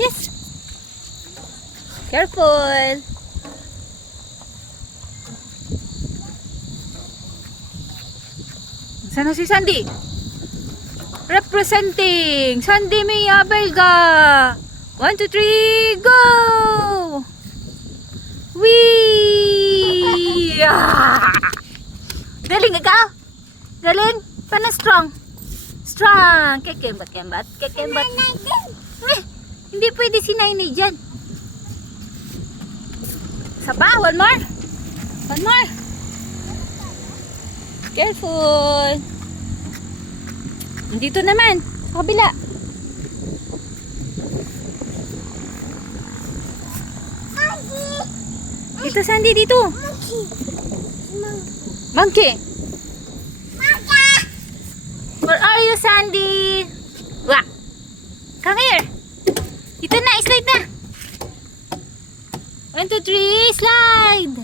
Yes. Careful. Sana si Sandy? Representing Sandy Mia Belga. 1, 2, 3, go! Wee! Ah! Galing ikaw? Galing? Paano strong? Strong! Kekembat. Hindi pwede si Nainay dyan. Isa pa? One more? One more? Careful! Dito naman, sa kabila. Dito, Sandy, dito. Monkey. Where are you, Sandy? Wah. Come here. Dito na, slide na. 1, 2, 3, slide.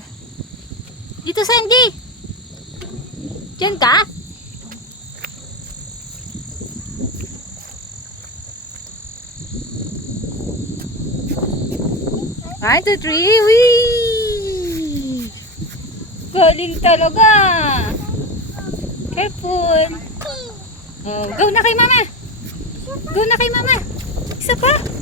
Dito, Sandy. Diyan ka? One, two, three, wee! Galing talaga! Careful! Oh, go na kay mama! Go na kay mama! Isa pa!